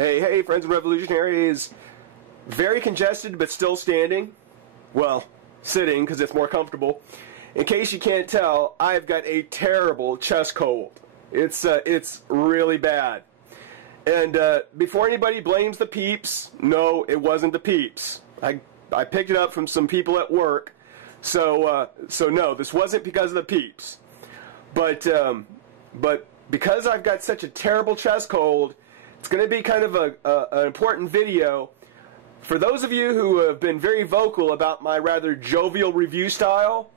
Hey, friends and revolutionaries. Very congested, but still standing. Well, sitting, because it's more comfortable. In case you can't tell, I've got a terrible chest cold. It's really bad. And before anybody blames the peeps, no, it wasn't the peeps. I picked it up from some people at work. So no, this wasn't because of the peeps. But because I've got such a terrible chest cold, it's going to be kind of an important video. For those of you who have been very vocal about my rather jovial review style,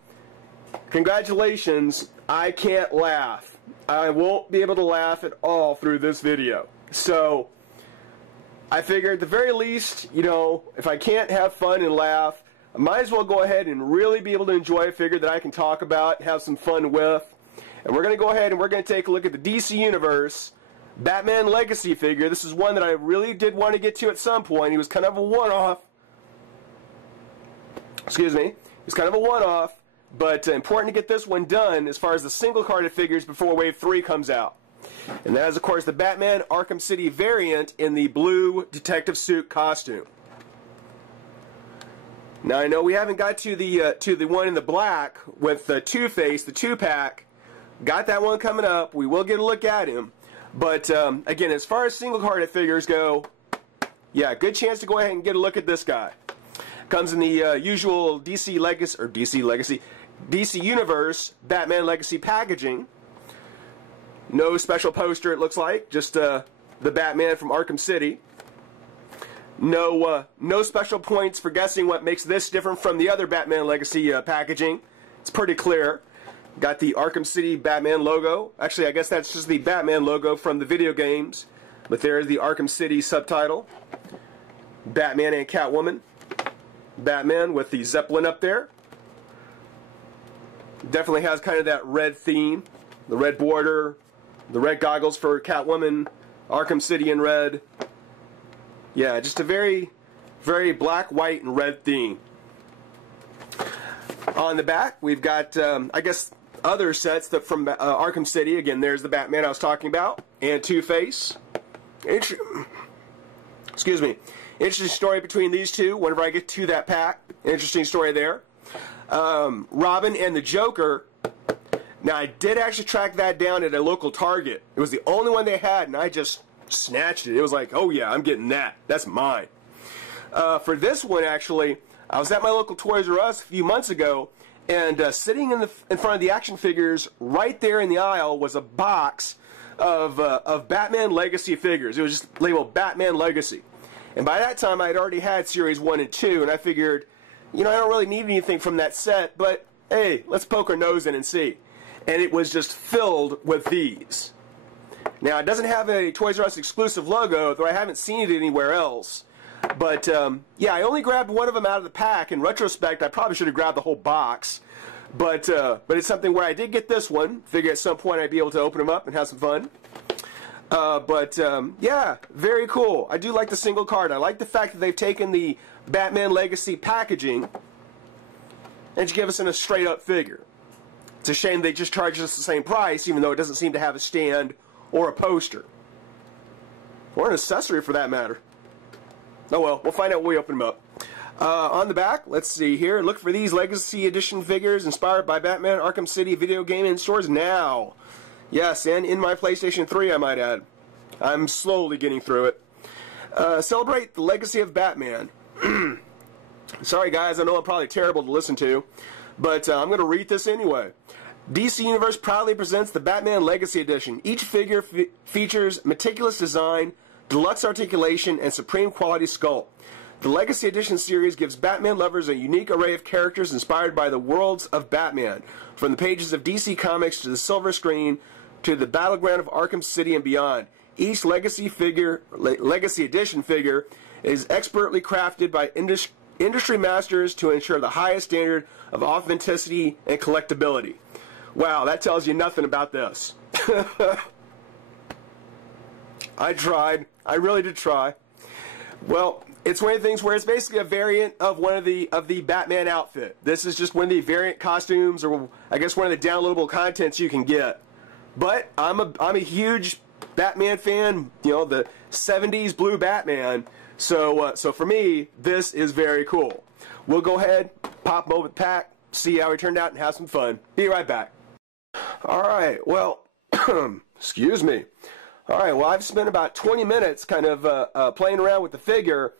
congratulations, I can't laugh. I won't be able to laugh at all through this video. So, I figure at the very least, you know, if I can't have fun and laugh, I might as well go ahead and really be able to enjoy a figure that I can talk about and have some fun with. And we're going to go ahead and we're going to take a look at the DC Universe Batman Legacy figure. This is one that I really did want to get to at some point. He was kind of a one-off. Excuse me. He's kind of a one-off, but important to get this one done as far as the single-carded figures before Wave 3 comes out. And that is, of course, the Batman Arkham City variant in the blue detective suit costume. Now, I know we haven't got to the one in the black with the Two-Face, the 2-pack. Got that one coming up. We will get a look at him. But, again, as far as single-carded figures go, yeah, good chance to go ahead and get a look at this guy. Comes in the usual DC Universe Batman Legacy packaging. No special poster, it looks like. Just the Batman from Arkham City. No special points for guessing what makes this different from the other Batman Legacy packaging. It's pretty clear. Got the Arkham City Batman logo. Actually, I guess that's just the Batman logo from the video games. But there's the Arkham City subtitle. Batman and Catwoman. Batman with the Zeppelin up there. Definitely has kind of that red theme. The red border. The red goggles for Catwoman. Arkham City in red. Yeah, just a very, very black, white, and red theme. On the back, we've got, I guess, other sets that from Arkham City. Again, there's the Batman I was talking about, and Two-Face. Excuse me. Interesting story between these two. Whenever I get to that pack, interesting story there. Robin and the Joker. Now, I did actually track that down at a local Target. It was the only one they had, and I just snatched it. It was like, oh yeah, I'm getting that. That's mine. For this one, actually, I was at my local Toys R Us a few months ago, and sitting in front of the action figures, right there in the aisle, was a box of Batman Legacy figures. It was just labeled Batman Legacy. And by that time, I had already had Series 1 and 2, and I figured, you know, I don't really need anything from that set, but hey, let's poke our nose in and see. And it was just filled with these. Now, it doesn't have a Toys R Us exclusive logo, though I haven't seen it anywhere else. But, yeah, I only grabbed one of them out of the pack. In retrospect, I probably should have grabbed the whole box. But it's something where I did get this one. Figure at some point I'd be able to open them up and have some fun. Yeah, very cool. I do like the single card. I like the fact that they've taken the Batman Legacy packaging and just give us in a straight-up figure. It's a shame they just charge us the same price, even though it doesn't seem to have a stand or a poster. Or an accessory, for that matter. Oh well, we'll find out when we open them up. On the back, let's see here. Look for these Legacy Edition figures inspired by Batman Arkham City video game in stores now. Yes, and in my PlayStation 3, I might add. I'm slowly getting through it. Celebrate the legacy of Batman. Sorry guys, I know I'm probably terrible to listen to, but I'm going to read this anyway. DC Universe proudly presents the Batman Legacy Edition. Each figure features meticulous design, deluxe articulation, and supreme quality sculpt. The Legacy Edition series gives Batman lovers a unique array of characters inspired by the worlds of Batman, from the pages of DC Comics to the silver screen to the battleground of Arkham City and beyond. Each Legacy Edition figure is expertly crafted by industry masters to ensure the highest standard of authenticity and collectability. Wow, that tells you nothing about this. I tried. I really did try. Well, it's one of the things where it's basically a variant of one of the Batman outfit. This is just one of the variant costumes, or I guess one of the downloadable contents you can get. But I'm a huge Batman fan, you know, the 70s blue Batman. So for me, this is very cool. We'll go ahead, pop them over the pack, see how he turned out, and have some fun. Be right back. Alright, well, excuse me. Alright, well, I've spent about 20 minutes kind of playing around with the figure,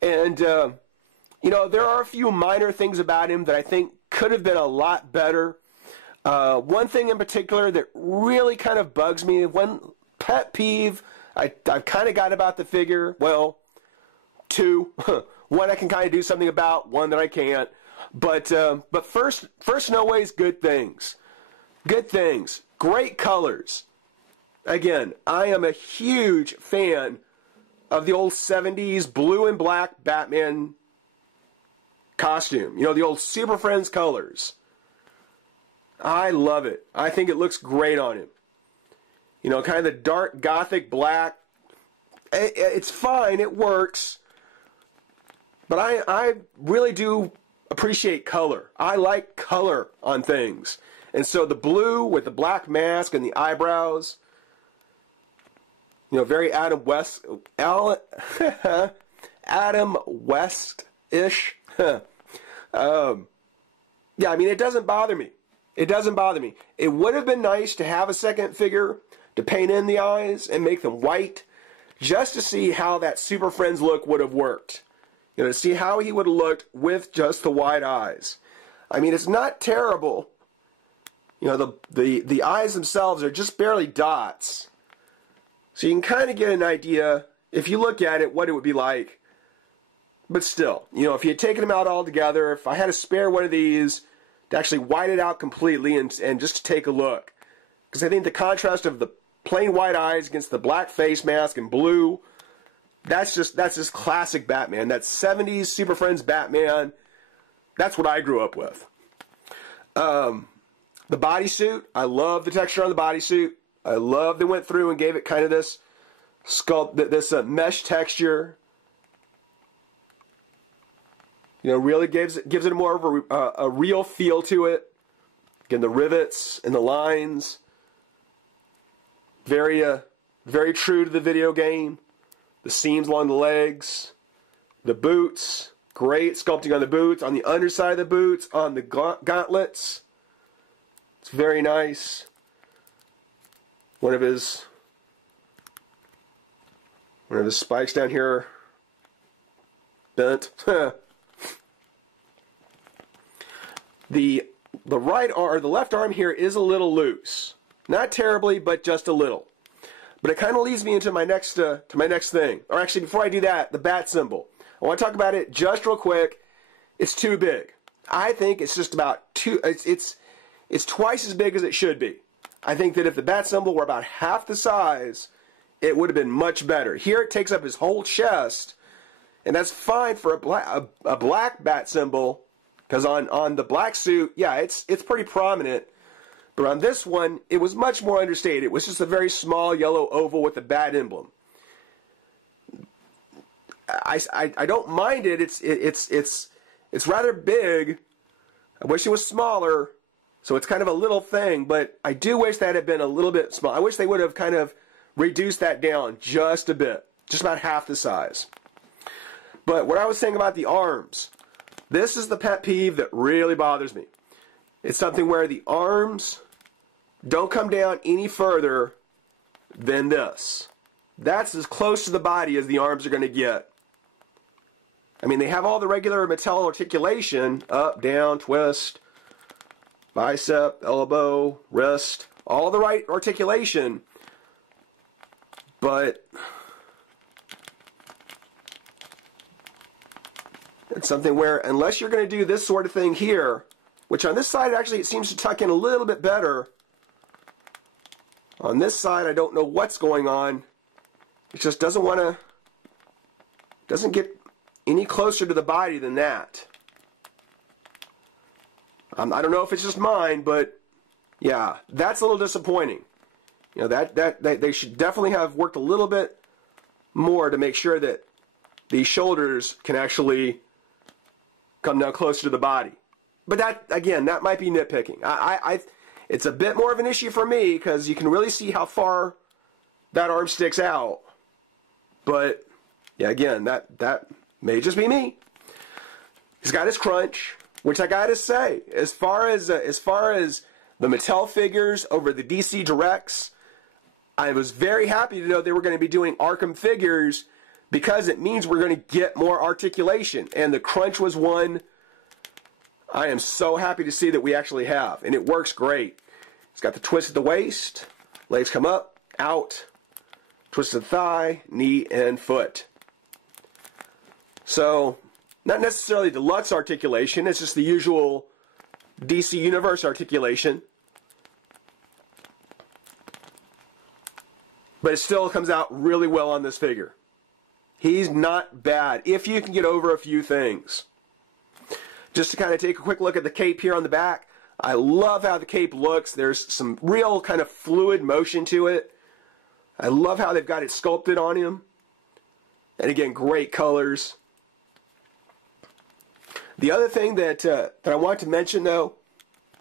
and, you know, there are a few minor things about him that I think could have been a lot better. One thing in particular that really kind of bugs me, one pet peeve I've kind of got about the figure, well, two. One I can kind of do something about, one that I can't. But first and always, good things. Good things. Great colors. Again, I am a huge fan of the old 70s blue and black Batman costume. You know, the old Super Friends colors. I love it. I think it looks great on him. You know, kind of the dark gothic black. It's fine. It works. But I really do appreciate color. I like color on things. And so the blue with the black mask and the eyebrows, you know, very Adam West-ish. Yeah, I mean, it doesn't bother me. It doesn't bother me. It would have been nice to have a second figure to paint in the eyes and make them white, just to see how that Super Friends look would have worked. You know, to see how he would have looked with just the white eyes. I mean, it's not terrible. You know, the eyes themselves are just barely dots. So you can kind of get an idea, if you look at it, what it would be like. But still, you know, if you had taken them out all together, if I had to spare one of these to actually white it out completely and just to take a look. Because I think the contrast of the plain white eyes against the black face mask and blue, that's just classic Batman. That's 70s Super Friends Batman. That's what I grew up with. The bodysuit, I love the texture on the bodysuit. I love they went through and gave it kind of this sculpt, this mesh texture. You know, really gives it more of a real feel to it. Again, the rivets and the lines, very true to the video game. The seams along the legs, the boots, great sculpting on the boots, on the underside of the boots, on the gauntlets. It's very nice. One of his spikes down here bent. The left arm here is a little loose. Not terribly, but just a little. But it kind of leads me into my next thing. Or actually, before I do that, the bat symbol. I want to talk about it just real quick. It's too big. I think it's just about it's twice as big as it should be. I think that if the bat symbol were about half the size, it would have been much better. Here it takes up his whole chest, and that's fine for a black bat symbol, because on the black suit, yeah, it's pretty prominent. But on this one, it was much more understated. It was just a very small yellow oval with a bat emblem. I don't mind it. It's rather big. I wish it was smaller. So it's kind of a little thing, but I do wish that had been a little bit small. I wish they would have kind of reduced that down just a bit, just about half the size. But what I was saying about the arms, this is the pet peeve that really bothers me. It's something where the arms don't come down any further than this. That's as close to the body as the arms are going to get. I mean, they have all the regular Mattel articulation, up, down, twist, bicep, elbow, wrist, all the right articulation, but it's something where, unless you're going to do this sort of thing here, which on this side actually it seems to tuck in a little bit better. On this side I don't know what's going on. It just doesn't get any closer to the body than that. I don't know if it's just mine, but yeah, that's a little disappointing. You know, that they should definitely have worked a little bit more to make sure that the shoulders can actually come down closer to the body. But that, again, that might be nitpicking. It's a bit more of an issue for me because you can really see how far that arm sticks out. But yeah, again, that may just be me. He's got his crunch, which I gotta say, as far as the Mattel figures over the DC Directs, I was very happy to know they were going to be doing Arkham figures, because it means we're going to get more articulation. And the crunch was one I am so happy to see that we actually have, and it works great. It's got the twist at the waist, legs come up, out, twist of the thigh, knee, and foot. So, not necessarily deluxe articulation, it's just the usual DC Universe articulation. But it still comes out really well on this figure. He's not bad, if you can get over a few things. Just to kind of take a quick look at the cape here on the back, I love how the cape looks. There's some real kind of fluid motion to it. I love how they've got it sculpted on him. And again, great colors. The other thing that I want to mention, though,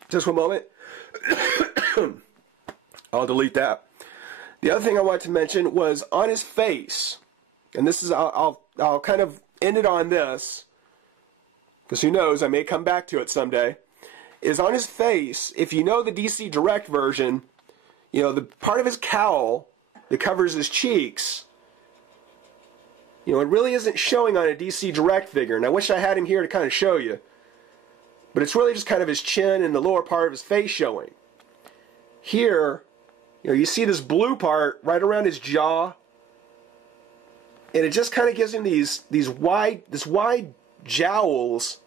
just one moment. I'll delete that. The other thing I want to mention was on his face, and this is I'll kind of end it on this, because who knows, I may come back to it someday. Is on his face, if you know the DC Direct version, you know, the part of his cowl that covers his cheeks, you know, it really isn't showing on a DC Direct figure. And I wish I had him here to kind of show you. But it's really just kind of his chin and the lower part of his face showing. Here, you know, you see this blue part right around his jaw. And it just kind of gives him this wide jowls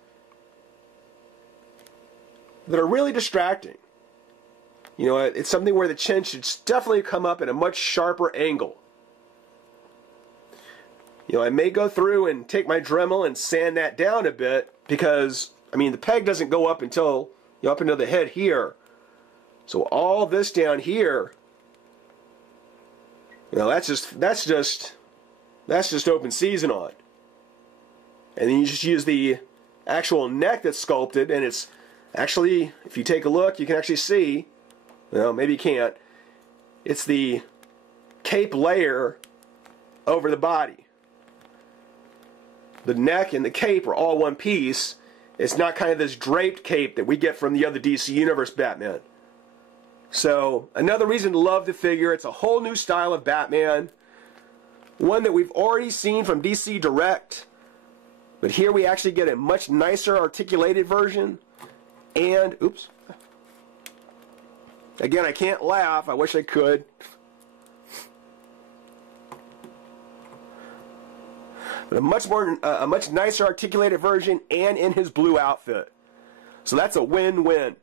that are really distracting. You know, it's something where the chin should definitely come up at a much sharper angle. You know, I may go through and take my Dremel and sand that down a bit, because, I mean, the peg doesn't go up until, you know, up into the head here. So all this down here, you know, that's just open season on. And then you just use the actual neck that's sculpted, and it's actually, if you take a look, you can actually see, well, maybe you can't, it's the cape layer over the body. The neck and the cape are all one piece. It's not kind of this draped cape that we get from the other DC Universe Batman. So, another reason to love the figure. It's a whole new style of Batman. One that we've already seen from DC Direct. But here we actually get a much nicer articulated version. And, oops. Again, I can't laugh. I wish I could. But a much nicer articulated version, and in his blue outfit. So that's a win-win.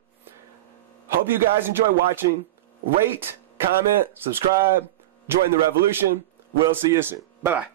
Hope you guys enjoy watching. Rate, comment, subscribe, join the revolution. We'll see you soon. Bye-bye.